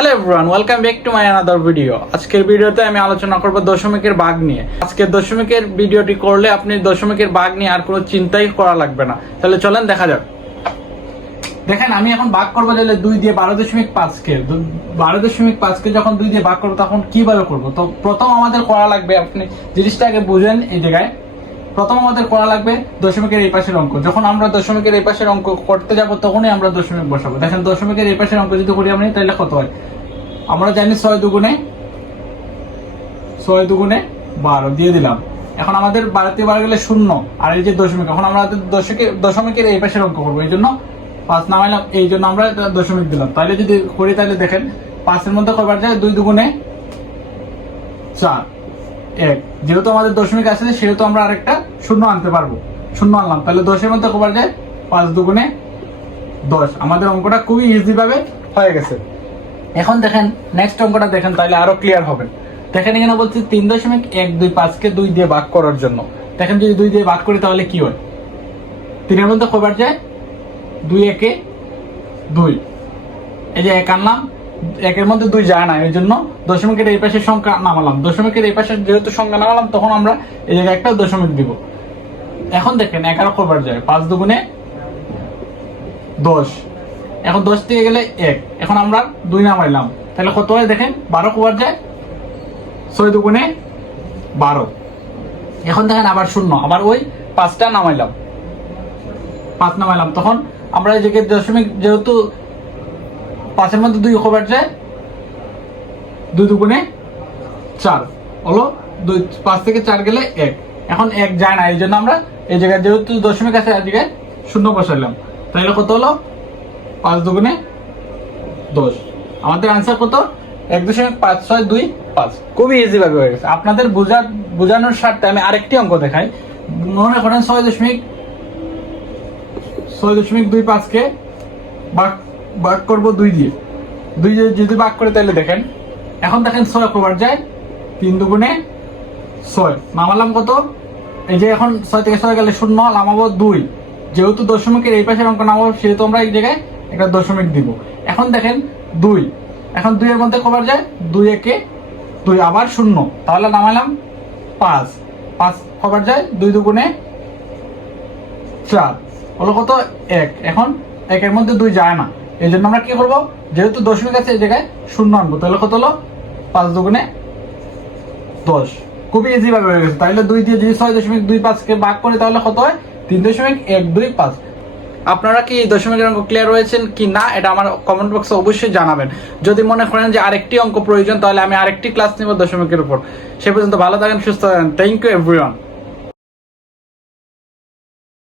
Hello everyone, welcome back to my another video. আজকের ভিডিওতে আমি আলোচনা করব দশমিকের ভাগ নিয়ে। আজকে দশমিকের ভিডিওটি করলে আপনি দশমিকের ভাগ নিয়ে আর কোনো চিন্তাই করা লাগবে না। তাহলে চলেন দেখা যাক। দেখেন, আমি এখন ভাগ করবো তাহলে 2 দিয়ে 12.5কে 12.5কে যখন 2 দিয়ে ভাগ করবো তখন কিভাবে করব। তো প্রথম আমাদের করা লাগবে, আপনি জিনিসটা আগে বুঝেন। এই জায়গায় প্রথম আমাদের করা লাগবে দশমিকের এই পাশের অঙ্ক। যখন আমরা দশমিকের এই পাশের অঙ্ক করতে যাব তখনই আমরা দশমিক বসাবো। দেখেন, দশমিকের এই পাশের অঙ্ক যদি করি আমি, তাহলে কত হয়? আমরা জানি 6 দুগুণে 12 দিয়ে দিলাম। এখন আমাদের 12 দিয়ে 12 গেলে 0, আর এই যে দশমিক, এখন আমরা দশমিকের এই পাশের অঙ্ক করবো, এই জন্য 5 নামাইলাম, এই জন্য আমরা দশমিক দিলাম। তাহলে যদি করি তাহলে দেখেন 5-এর মধ্যে কয়বার যায়? 2 দুগুণে 4, 1। যেহেতু আমাদের দশমিক আছে সেহেতু আমরা আরেকটা 0 আনতে পারবো, 0 আনলাম। তাহলে 10-এর মধ্যে কয়বার যায়? 5 দুগুণে 10। আমাদের অঙ্কটা খুবই ইজি ভাবে হয়ে গেছে। এখন দেখেন নেক্সট অঙ্কটা দেখেন, তাহলে আরো ক্লিয়ার হবে। দেখেন এখানে বলছি 3.125কে 2 দিয়ে ভাগ করার জন্য। দেখেন যদি 2 দিয়ে ভাগ করি তাহলে কি হয়? 3-এর মধ্যে কয়বার যায়? 2 একে 2। এই যে 1 আনলাম, 1-এর মধ্যে 2 যায় না, এই জন্য দশমিকের এই পাশের সংখ্যা নামালাম। দশমিকের এই পাশের যেহেতু সংখ্যা নামালাম, তখন আমরা এই জায়গায় একটা দশমিক দিব। এখন দেখেন 11 কয়বার যায়? 5 দুগুণে 10। এখন 10 থেকে গেলে 1, এখন আমরা 2 নামাইলাম, তাহলে কত হয়? দেখেন 12 কয়বার যায়? 6 দুগুণে 12। এখন দেখেন আবার 0, আবার ওই 5টা নামাইলাম, 5 নামাইলাম। তখন আমরা এই জায়গায় দশমিক, যেহেতু 5-এর মধ্যে 2 কয়বার যায়? 2 দুগুণে 4 হলো 2। 5 থেকে 4 গেলে 1, এখন 1 যায় না, এই জন্য আমরা এই জায়গায় যেহেতু দশমিক আছে এই জায়গায় 0 বসাইলাম। তাহলে কত হলো? 5 দুগুণে 10। আমাদের আনসার কত? 1.5625। খুবই ইজি ভাবে হয়ে গেছে। আপনাদের বোঝানোর স্বার্থে আমি আরেকটি অঙ্ক দেখাই। মনে করেন 6.25কে ভাগ করবো 2 দিয়ে। 2 দিয়ে যদি ভাগ করে তাহলে দেখেন, এখন দেখেন 6 কয়বার যায়? 3 দুগুণে 6। নামালাম কত? এই যে এখন 6 থেকে 6 গেলে 0, নামাবো 2। যেহেতু দশমিকের এই পাশের অঙ্ক নামাবো সেহেতু আমরা এই জায়গায় একটা দশমিক দিব। এখন দেখেন 2, এখন 2-এর মধ্যে কয়বার যায়? 2 একে 2, আবার 0, তাহলে নামালাম 5 কয়বার যায়? 2 দুগুণে 4 হলো কত? 1। এখন 1-এর মধ্যে 2 যায় না, এই জন্য আমরা কি করবো? যেহেতু দশমিক আছে এই জায়গায় 0 আনবো। তাহলে কত হলো? 5 দুগুণে 10। খুবই ইজি ভাবে হয়ে গেছে। তাহলে 2 দিয়ে যদি 6.25কে ভাগ করি তাহলে কত হয়? 3.125। আপনারা কি এই দশমিকের অঙ্ক ক্লিয়ার হয়েছেন কি না, এটা আমার কমেন্ট বক্সে অবশ্যই জানাবেন। যদি মনে করেন যে আরেকটি অঙ্ক প্রয়োজন, তাহলে আমি আরেকটি ক্লাস নিব দশমিকের উপর। সে পর্যন্ত ভালো থাকেন, সুস্থ থাকেন। Thank you everyone.